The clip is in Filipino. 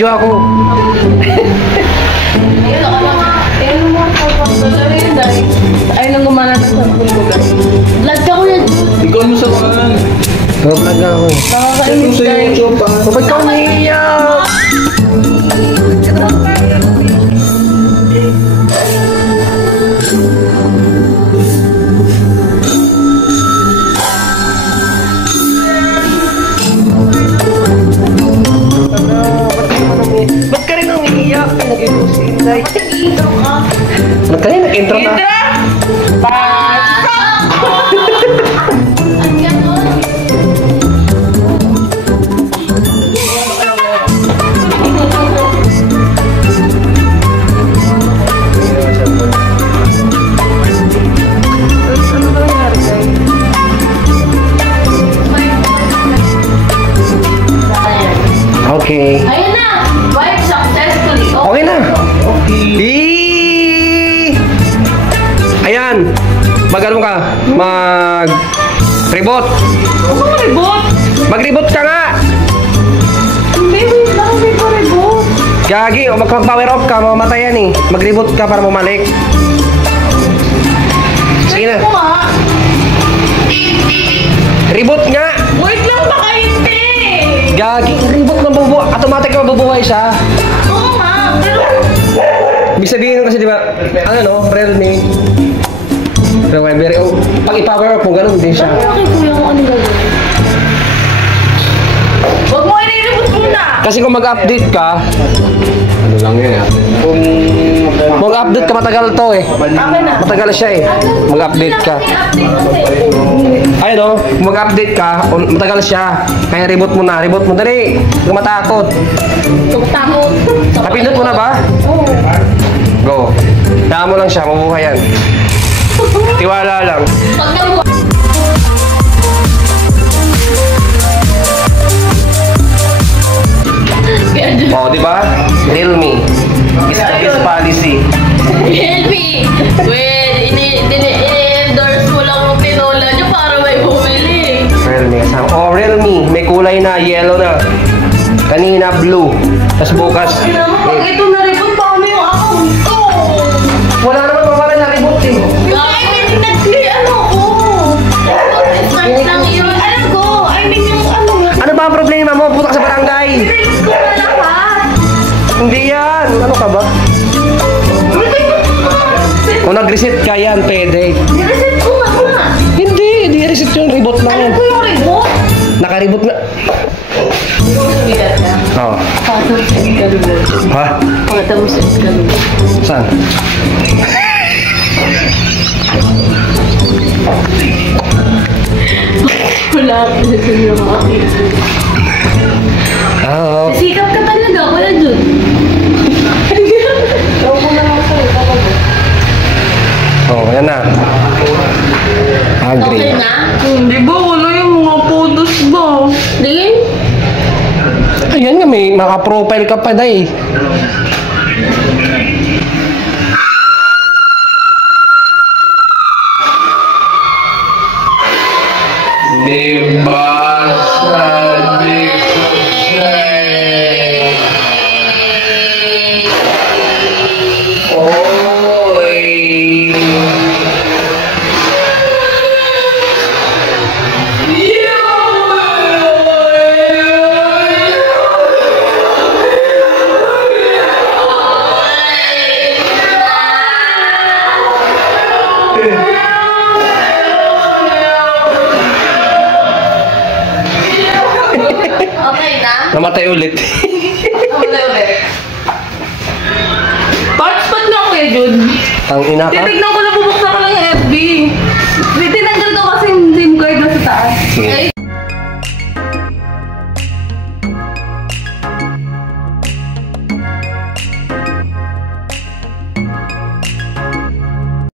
Naka-video ako. Ayun, ako lang. Ayun mo, ayun lang gumana sa cellphone ko, guys. Vlog ka ko yan. Ikaw mo sa kanan. Vlog ako. Nakakainis, guys. Ba't ka umiiyak? Ba't ka rin umiiyak? Nag-intro si Inday. Intro ka. Ba't ka rin nag-intro ka? Okay. Ayun na! Wipe successfully. Okay na. Okay. Ayan. Mag-ano ka? Mag-reboot. Ano ka reboot? Mag-reboot ka nga. Hindi, wait lang. Hindi ko reboot. Gagi, mag-power off ka. Mamamatay yan eh. Mag-reboot ka para bumalik. Sige na. Ito nga. Reboot nga. Wait lang, baka hindi. Gagi, reboot na bubuhay. Automatic na mabubuhay siya. Oo nga, pero... Ibig sabihin kasi di ba, ano no, Realme. Pero pag i-power off mo, ganun din siya. Bakit kuya kung ano gagawin? Huwag mo i-reboot muna. Kasi kung mag-update ka, Ano lang yan. Kung mag-update ka matagal to eh. Okay na. Matagal siya eh. Mag-update ka. Ay no, kung mag-update ka, matagal siya. Kaya reboot mo na. Reboot mo dali. Huwag ka matakot. Takot. Napindot mo na ba? Oo. Go. Daan mo lang siya, mabuhay yan. Tiwala lang. Pag nabuhay. Oh, di ba? Realme. Is the best policy. Realme! Wait, ini-endorse mo lang yung tinola nyo para may bumili. Realme. Oh, Realme. May kulay na, yellow na. Kanina, blue. Tapos bukas. Pag ito na-reboot, paano yung account ko? Wala naman mawala na reboot eh. Ay, nag-clear ano ko. Start lang yun. Alam ko, I mean yung ano. Ano ba ang problema mo? Puta ka sa barangay. Release ko na lahat. Hindi yan. Ano ka ba? Kung nag-reset ka yan, pwede. Nireset ko nga. Hindi, di reset yung reboot lang yan. Alam ko yung reboot. Naka-reboot na. Bigat na. Oo. Patong sa Excalibur. Ha? Patong sa Excalibur. Saan? Wala ako sa inyo mga kids. Oo. Sikap ka talaga, Kuya Jun. Huwag mo na ako sa'yo, kapag. Oh, yan na. Agree. Okay na? Hindi ba wala yung mga photos ba? Di? Ayan nga, may maka-profile ka pa na eh. Diba sabi ko sa'yo? Oy! Okay na? Namatay ulit. Okay ulit. Parts ba't na Kuya Jun? Ang ina ka? Titignan ko na bubuksan ko lang yung FB.